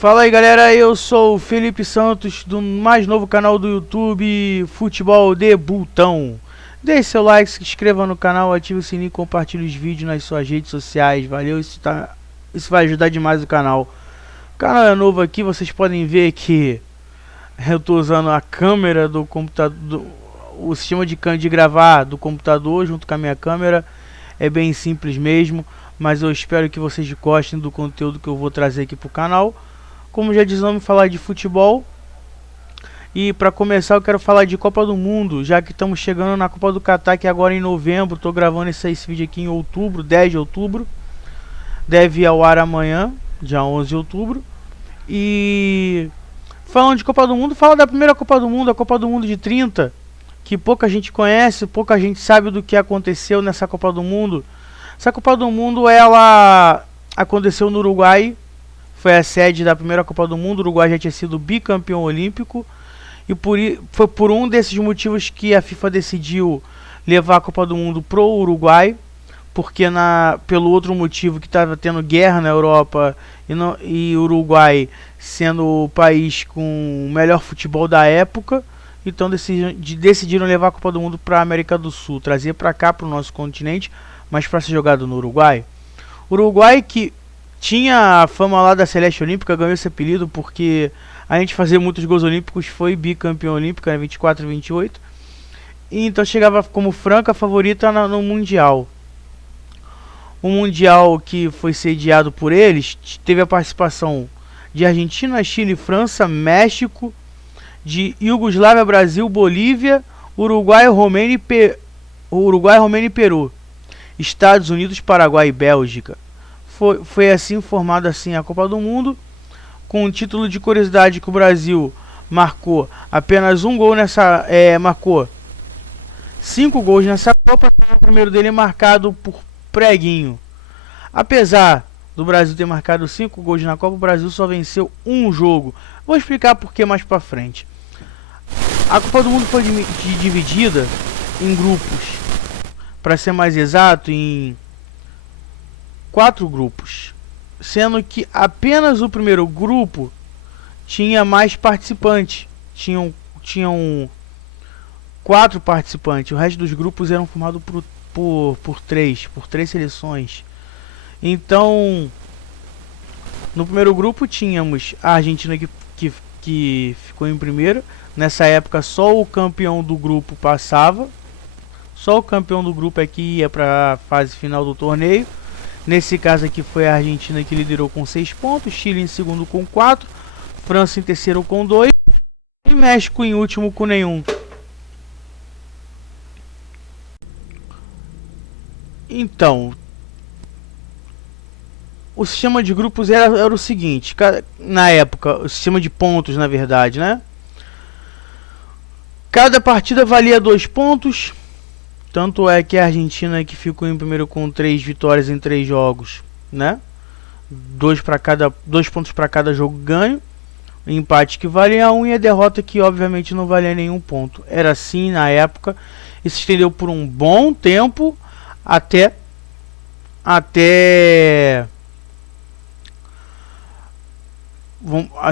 Fala aí galera, eu sou o Felipe Santos do mais novo canal do YouTube, Futebol de Botão. Deixe seu like, se inscreva no canal, ative o sininho e compartilhe os vídeos nas suas redes sociais, valeu, isso vai ajudar demais o canal. O canal é novo aqui, vocês podem ver que eu estou usando a câmera do computador, o sistema de gravar do computador junto com a minha câmera. É bem simples mesmo, mas eu espero que vocês gostem do conteúdo que eu vou trazer aqui para o canal. Como já diz o nome, falar de futebol. E para começar eu quero falar de Copa do Mundo, já que estamos chegando na Copa do Catar, que agora em novembro. Estou gravando esse vídeo aqui em outubro, 10 de outubro. Deve ir ao ar amanhã, dia 11 de outubro. E falando de Copa do Mundo, fala da primeira Copa do Mundo, a Copa do Mundo de 30, que pouca gente conhece, pouca gente sabe do que aconteceu nessa Copa do Mundo. Essa Copa do Mundo, ela aconteceu no Uruguai. Foi a sede da primeira Copa do Mundo. O Uruguai já tinha sido bicampeão olímpico. E foi por um desses motivos que a FIFA decidiu levar a Copa do Mundo pro Uruguai. Porque pelo outro motivo que estava tendo guerra na Europa e Uruguai sendo o país com o melhor futebol da época. Então decidiram levar a Copa do Mundo para a América do Sul. Trazer para cá, para o nosso continente, mas para ser jogado no Uruguai. Uruguai que tinha a fama lá da Celeste Olímpica, ganhou esse apelido porque a gente fazia muitos gols olímpicos, foi bicampeão olímpico, 24 e 28. E então chegava como franca favorita no Mundial. O Mundial que foi sediado por eles teve a participação de Argentina, Chile, França, México, de Iugoslávia, Brasil, Bolívia, Uruguai, Romênia e Peru, Estados Unidos, Paraguai e Bélgica. Foi assim formada assim a Copa do Mundo, com o título de curiosidade que o Brasil marcou apenas um gol nessa, marcou 5 gols nessa Copa. O primeiro dele marcado por Preguinho. Apesar do Brasil ter marcado 5 gols na Copa, o Brasil só venceu um jogo. Vou explicar por que mais pra frente. A Copa do Mundo foi dividida em grupos, para ser mais exato, em 4 grupos, sendo que apenas o primeiro grupo tinha mais participantes. Tinham 4 participantes. O resto dos grupos eram formados por três seleções. Então, no primeiro grupo tínhamos a Argentina que ficou em primeiro. Nessa época só o campeão do grupo passava. Só o campeão do grupo é que ia para a fase final do torneio. Nesse caso aqui foi a Argentina que liderou com 6 pontos, Chile em segundo com 4, França em terceiro com 2 e México em último com nenhum. Então, o sistema de grupos era o seguinte, na época, o sistema de pontos, na verdade, né? Cada partida valia 2 pontos. Tanto é que a Argentina que ficou em primeiro com 3 vitórias em 3 jogos, né? 2 pontos para cada jogo ganho. Empate que valia 1 e a derrota que obviamente não valia nenhum ponto. Era assim na época. E se estendeu por um bom tempo até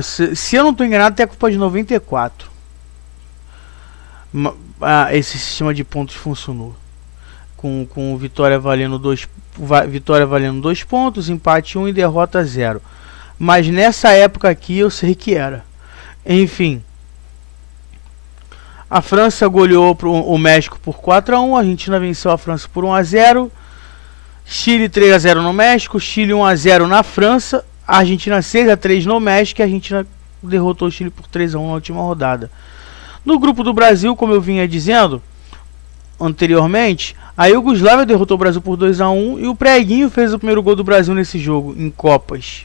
se eu não estou enganado, até a Copa de 94. Esse sistema de pontos funcionou com vitória valendo 2 pontos, empate 1 e derrota 0. Mas nessa época aqui eu sei que era. Enfim, a França goleou o México por 4-1, a Argentina venceu a França por 1-0, Chile 3-0 no México, Chile 1-0 na França, a Argentina 6-3 no México e a Argentina derrotou o Chile por 3-1 na última rodada. No grupo do Brasil, como eu vinha dizendo anteriormente, a Iugoslávia derrotou o Brasil por 2-1 e o Preguinho fez o primeiro gol do Brasil nesse jogo, em Copas.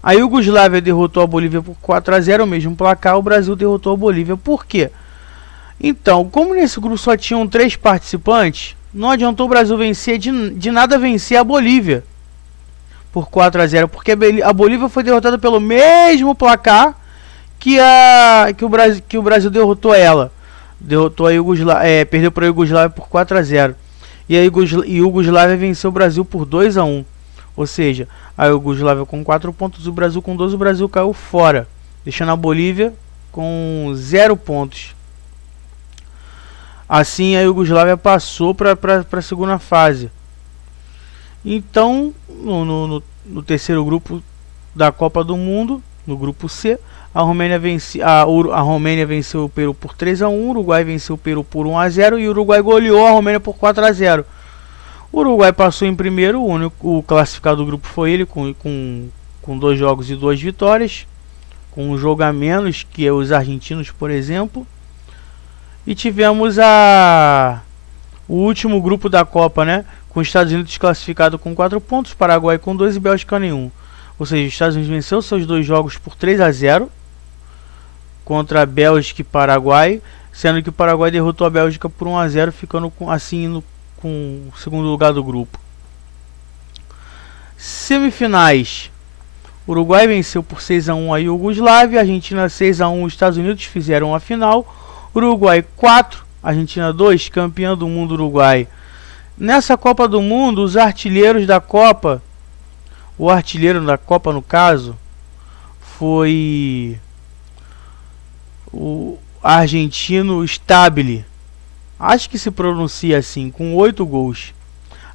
A Iugoslávia derrotou a Bolívia por 4-0, o mesmo placar, o Brasil derrotou a Bolívia. Por quê? Então, como nesse grupo só tinham 3 participantes, não adiantou o Brasil vencer de nada vencer a Bolívia por 4-0, porque a Bolívia foi derrotada pelo mesmo placar que o Brasil derrotou ela. Derrotou a Iugoslávia, perdeu para a Iugoslávia por 4-0. E a Iugoslávia venceu o Brasil por 2-1. Ou seja, a Iugoslávia com 4 pontos, o Brasil com 12. O Brasil caiu fora, deixando a Bolívia com 0 pontos. Assim a Iugoslávia passou para a segunda fase. Então, no terceiro grupo da Copa do Mundo, no grupo C, a Romênia venceu o Peru por 3-1, o Uruguai venceu o Peru por 1-0 e o Uruguai goleou a Romênia por 4-0. O Uruguai passou em primeiro, o classificado do grupo foi ele, com 2 jogos e 2 vitórias, com um jogo a menos que os argentinos, por exemplo. E tivemos o último grupo da Copa, né? Com os Estados Unidos classificado com 4 pontos, Paraguai com 2 e Bélgica nenhum. Ou seja, os Estados Unidos venceu seus 2 jogos por 3-0 contra a Bélgica e Paraguai, sendo que o Paraguai derrotou a Bélgica por 1-0, ficando com o segundo lugar do grupo. Semifinais: Uruguai venceu por 6-1 a Iugoslávia, Argentina 6-1, os Estados Unidos fizeram a final. Uruguai 4, Argentina 2, campeão do mundo Uruguai. Nessa Copa do Mundo, os artilheiros da Copa, o artilheiro da Copa no caso, foi o argentino Stabile. Acho que se pronuncia assim, com 8 gols.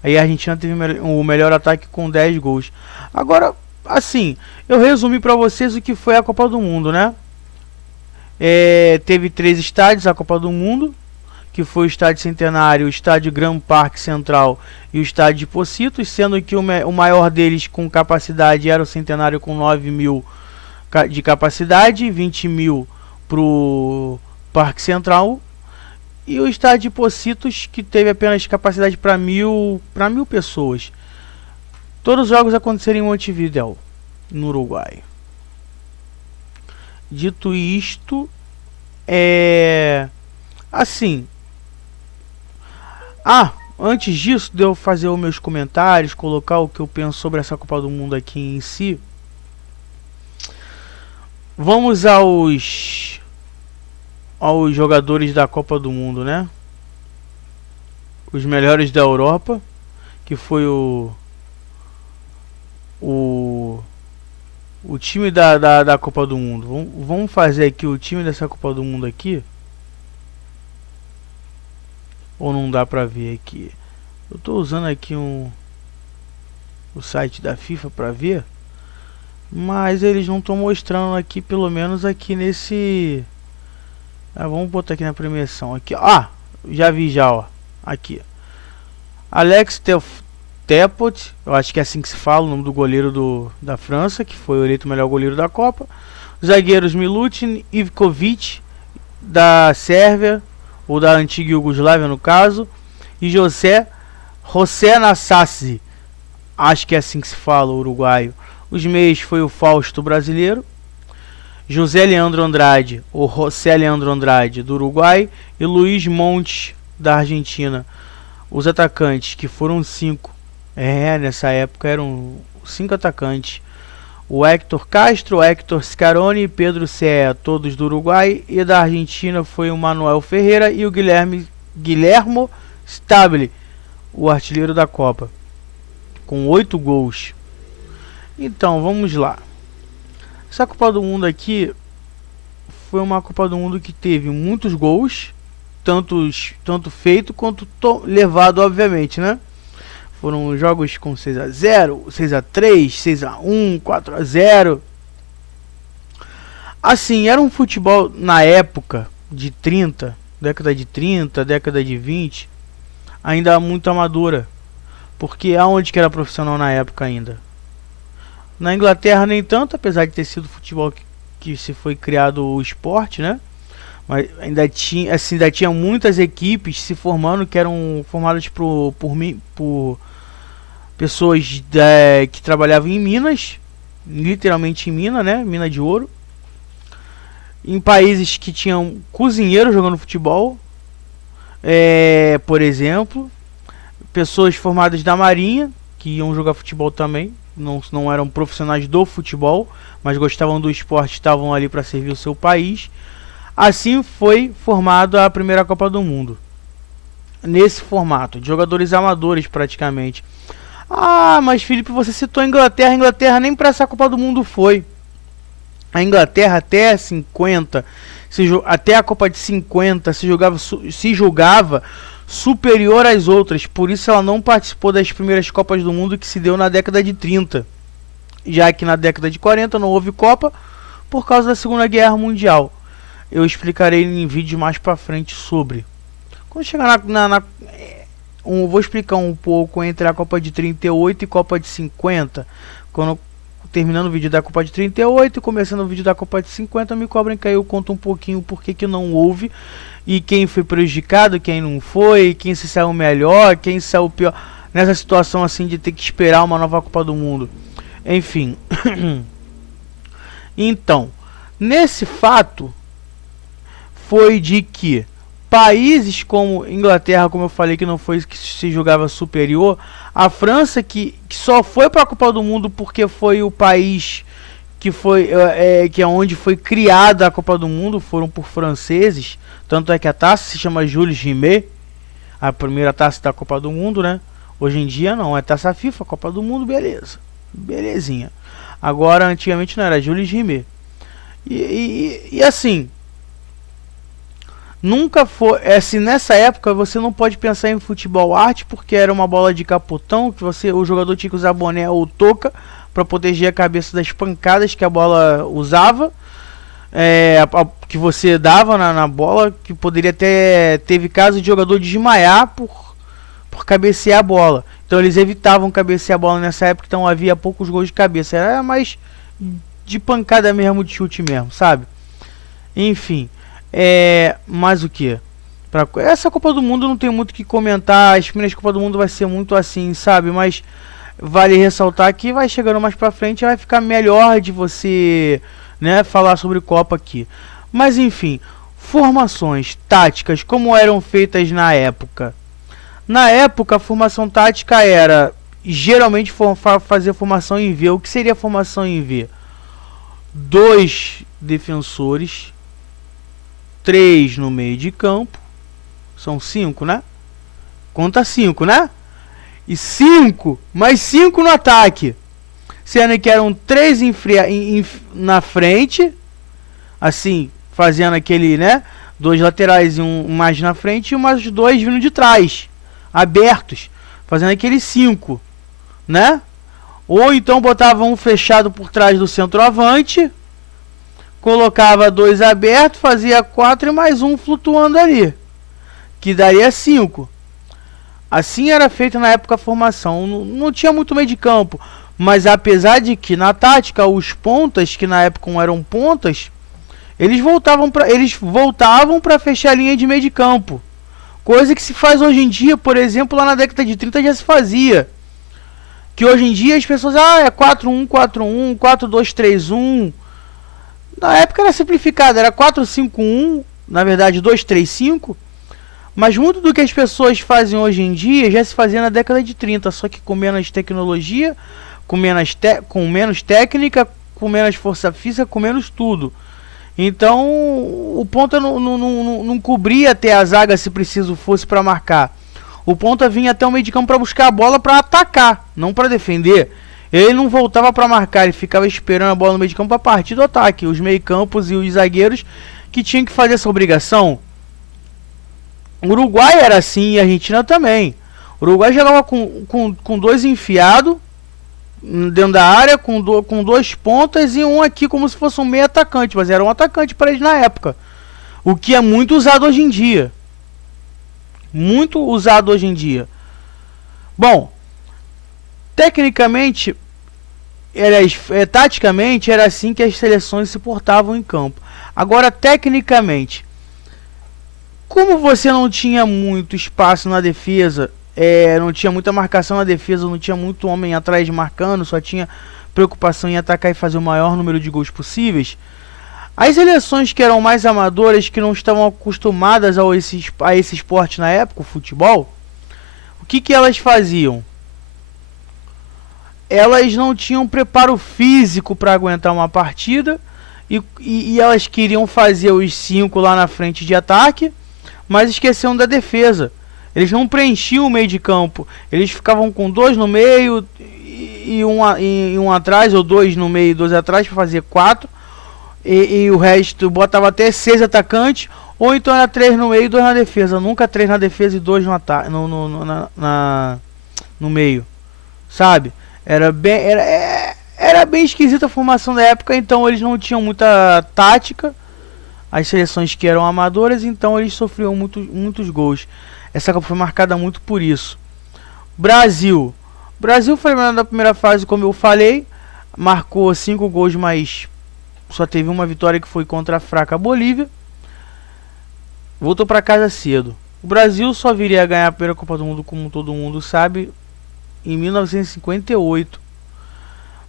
Aí a Argentina teve o melhor ataque com 10 gols. Agora, assim, eu resumi para vocês o que foi a Copa do Mundo, né? Teve 3 estádios a Copa do Mundo, que foi o Estádio Centenário, o Estádio Gran Parque Central e o Estádio de Pocitos, sendo que o maior deles com capacidade era o Centenário com 9.000 de capacidade, 20.000 para o Parque Central, e o Estádio de Pocitos, que teve apenas capacidade para 1.000 pessoas. Todos os jogos aconteceram em Montevidéu, no Uruguai. Dito isto, assim. Antes disso, de eu fazer os meus comentários, colocar o que eu penso sobre essa Copa do Mundo aqui em si, vamos aos jogadores da Copa do Mundo, né? Os melhores da Europa, que foi o time da Copa do Mundo. Vamos fazer aqui o time dessa Copa do Mundo aqui. Ou não dá pra ver aqui? Eu tô usando aqui o site da FIFA pra ver, mas eles não estão mostrando aqui, pelo menos aqui nesse. Vamos botar aqui na premiação aqui. Já vi já, ó. Aqui. Alex Tepot, eu acho que é assim que se fala o nome do goleiro da França, que foi eleito o melhor goleiro da Copa. Zagueiros Milutin, Ivkovic da Sérvia, ou da antiga Iugoslávia no caso, e José Nassasi, acho que é assim que se fala, o uruguaio. Os meios foi o Fausto brasileiro, José Leandro Andrade, ou José Leandro Andrade do Uruguai, e Luiz Montes da Argentina. Os atacantes, que foram 5, nessa época eram 5 atacantes: o Héctor Castro, o Héctor Scaroni e Pedro Cea, todos do Uruguai, e da Argentina foi o Manuel Ferreira e o Guilhermo Stabile, o artilheiro da Copa, com 8 gols. Então, vamos lá. Essa Copa do Mundo aqui foi uma Copa do Mundo que teve muitos gols, tanto feito quanto levado, obviamente, né? Foram jogos com 6-0, 6-3, 6-1, 4-0. Assim, era um futebol na época de 30, década de 30, década de 20, ainda muito amadora. Porque aonde que era profissional na época ainda? Na Inglaterra nem tanto, apesar de ter sido futebol que se foi criado o esporte, né? Mas ainda tinha muitas equipes se formando, que eram formadas por pessoas que trabalhavam em minas, literalmente em mina, né? Mina de ouro. Em países que tinham cozinheiros jogando futebol, por exemplo, pessoas formadas da marinha que iam jogar futebol também, não eram profissionais do futebol, mas gostavam do esporte, estavam ali para servir o seu país. Assim foi formada a primeira Copa do Mundo, nesse formato de jogadores amadores praticamente. Ah, mas Felipe, você citou a Inglaterra. A Inglaterra nem para essa Copa do Mundo foi. A Inglaterra até 50, até a Copa de 50 se julgava superior às outras. Por isso ela não participou das primeiras Copas do Mundo que se deu na década de 30. Já que na década de 40 não houve Copa por causa da Segunda Guerra Mundial. Eu explicarei em vídeo mais pra frente sobre. Quando chegar vou explicar um pouco entre a Copa de 38 e Copa de 50. Quando terminando o vídeo da Copa de 38 e começando o vídeo da Copa de 50, me cobrem que aí eu conto um pouquinho por que não houve e quem foi prejudicado, quem não foi, quem se saiu melhor, quem saiu pior nessa situação assim de ter que esperar uma nova Copa do Mundo. Enfim. Então, nesse fato foi de que países como Inglaterra, como eu falei que não foi que se julgava superior, a França que só foi para a Copa do Mundo porque foi o país que foi que é onde foi criada a Copa do Mundo, foram por franceses, tanto é que a taça se chama Jules Rimet, a primeira taça da Copa do Mundo, né? Hoje em dia não, é taça FIFA, Copa do Mundo, beleza, belezinha. Agora antigamente não era Jules Rimet. E assim, nunca foi assim, nessa época você não pode pensar em futebol arte porque era uma bola de capotão que o jogador tinha que usar boné ou touca para proteger a cabeça das pancadas que a bola usava, que você dava na bola, que poderia teve caso de jogador desmaiar por cabecear a bola. Então eles evitavam cabecear a bola nessa época, então havia poucos gols de cabeça, era mais de pancada mesmo, de chute mesmo, sabe? Enfim. Mais o que? Essa Copa do Mundo não tem muito o que comentar. As primeiras Copa do Mundo vai ser muito assim, sabe? Mas vale ressaltar que vai chegando mais pra frente, vai ficar melhor de você, né, falar sobre Copa aqui. Mas enfim, formações táticas como eram feitas na época. Na época a formação tática era geralmente fazer formação em V. O que seria formação em V? 2 defensores, 3 no meio de campo. São 5, né? Conta 5, né? E 5, mais 5 no ataque. Sendo que eram 3 na frente. Assim, fazendo aquele, né? 2 laterais e um mais na frente. E mais 2 vindo de trás. Abertos. Fazendo aquele 5, né? Ou então botava um fechado por trás do centroavante. Colocava 2 abertos, fazia 4 e mais um flutuando ali, que daria 5. Assim era feita na época a formação. Não tinha muito meio de campo, mas apesar de que na tática os pontas, que na época não eram pontas, eles voltavam para fechar a linha de meio de campo. Coisa que se faz hoje em dia, por exemplo, lá na década de 30 já se fazia. Que hoje em dia as pessoas, é 4-1-4-1, 4-2-3-1. Na época era simplificado, era 4-5-1, na verdade 2-3-5. Mas muito do que as pessoas fazem hoje em dia já se fazia na década de 30, só que com menos tecnologia, com menos técnica, com menos força física, com menos tudo. Então o ponta não cobria até a zaga se preciso fosse para marcar. O ponta vinha até o meio de campo para buscar a bola para atacar, não para defender. Ele não voltava para marcar, ele ficava esperando a bola no meio de campo para partir do ataque. Os meio-campos e os zagueiros que tinham que fazer essa obrigação. O Uruguai era assim e a Argentina também. O Uruguai jogava com 2 enfiados dentro da área, com 2 pontas e um aqui como se fosse um meio atacante, mas era um atacante para eles na época. O que é muito usado hoje em dia. Muito usado hoje em dia. Bom, tecnicamente, taticamente, era assim que as seleções se portavam em campo. Agora, tecnicamente, como você não tinha muito espaço na defesa, não tinha muita marcação na defesa, não tinha muito homem atrás marcando, só tinha preocupação em atacar e fazer o maior número de gols possíveis, as seleções que eram mais amadoras, que não estavam acostumadas a esse esporte na época, o futebol, o que elas faziam? Elas não tinham preparo físico para aguentar uma partida e elas queriam fazer os 5 lá na frente de ataque, mas esqueciam da defesa. Eles não preenchiam o meio de campo. Eles ficavam com 2 no meio e um atrás, ou 2 no meio e 2 atrás, para fazer 4. E o resto botava até 6 atacantes. Ou então era 3 no meio e 2 na defesa. Nunca 3 na defesa e 2 no ataque, no meio. Sabe? Era bem esquisita a formação da época. Então eles não tinham muita tática. As seleções que eram amadoras, então eles sofriam muitos gols. Essa Copa foi marcada muito por isso. Brasil foi eliminado da primeira fase, como eu falei. Marcou 5 gols, mas só teve uma vitória, que foi contra a fraca Bolívia. Voltou para casa cedo. O Brasil só viria a ganhar a primeira Copa do Mundo, como todo mundo sabe, em 1958.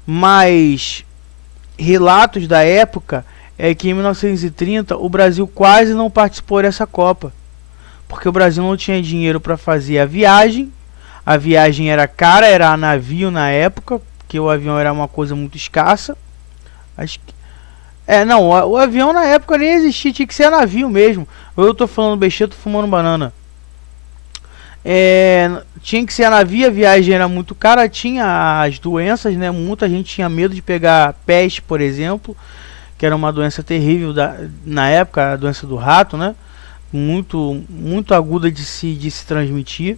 Mas relatos da época é que em 1930 o Brasil quase não participou dessa Copa, porque o Brasil não tinha dinheiro para fazer a viagem. A viagem era cara, era a navio na época, porque o avião era uma coisa muito escassa. Acho que não, o avião na época nem existia, tinha que ser a navio mesmo. Ou eu tô falando besteira, tô fumando banana. Tinha que ser a navio, a viagem era muito cara, tinha as doenças, né? Muita gente tinha medo de pegar peste, por exemplo, que era uma doença terrível na época, a doença do rato, né? Muito aguda de se transmitir.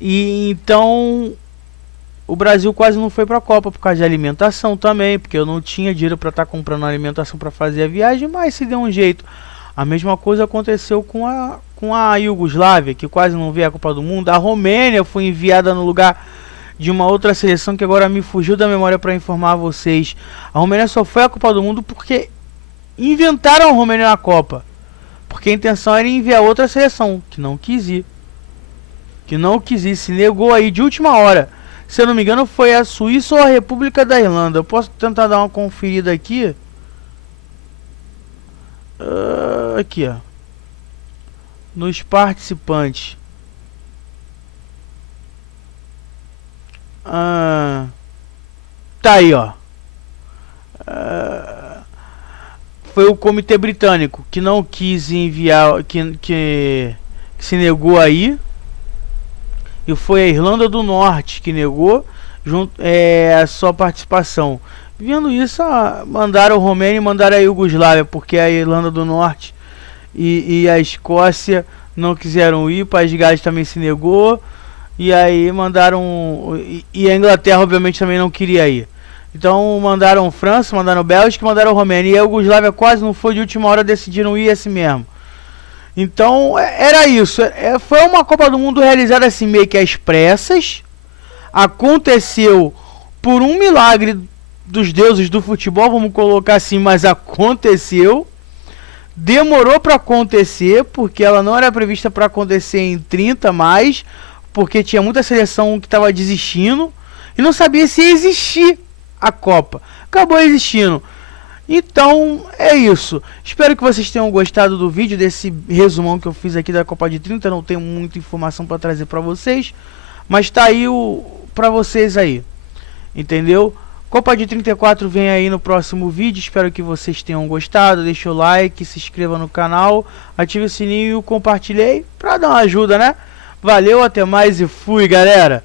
E então o Brasil quase não foi para a Copa por causa de alimentação também, porque eu não tinha dinheiro para estar comprando alimentação para fazer a viagem, mas se deu um jeito. A mesma coisa aconteceu com a Iugoslávia, que quase não veio a Copa do Mundo. A Romênia foi enviada no lugar de uma outra seleção que agora me fugiu da memória para informar vocês. A Romênia só foi à Copa do Mundo porque inventaram a Romênia na Copa, porque a intenção era enviar outra seleção que não quis ir, se negou aí de última hora. Se eu não me engano foi a Suíça ou a República da Irlanda. Eu posso tentar dar uma conferida aqui. Aqui, ó, nos participantes. Tá aí, ó. Foi o Comitê Britânico que não quis enviar, que se negou aí. E foi a Irlanda do Norte que negou a sua participação. Vendo isso, mandaram o Romênia e mandaram a Iugoslávia, porque a Irlanda do Norte e a Escócia não quiseram ir, o País de Gales também se negou, e aí mandaram, e a Inglaterra obviamente também não queria ir. Então mandaram França, mandaram Bélgica, mandaram Romênia, e a Iugoslávia quase não foi, de última hora decidiram ir assim mesmo. Então era isso, foi uma Copa do Mundo realizada assim meio que às pressas. Aconteceu por um milagre dos deuses do futebol, vamos colocar assim, mas aconteceu. Demorou para acontecer, porque ela não era prevista para acontecer em 30 mais, porque tinha muita seleção que estava desistindo e não sabia se ia existir a Copa. Acabou existindo. Então é isso. Espero que vocês tenham gostado do vídeo, desse resumão que eu fiz aqui da Copa de 30. Não tenho muita informação para trazer para vocês, mas tá aí para vocês aí. Entendeu? Copa de 34 vem aí no próximo vídeo. Espero que vocês tenham gostado. Deixa o like, se inscreva no canal, ative o sininho e o compartilhe aí para dar uma ajuda, né? Valeu, até mais e fui, galera!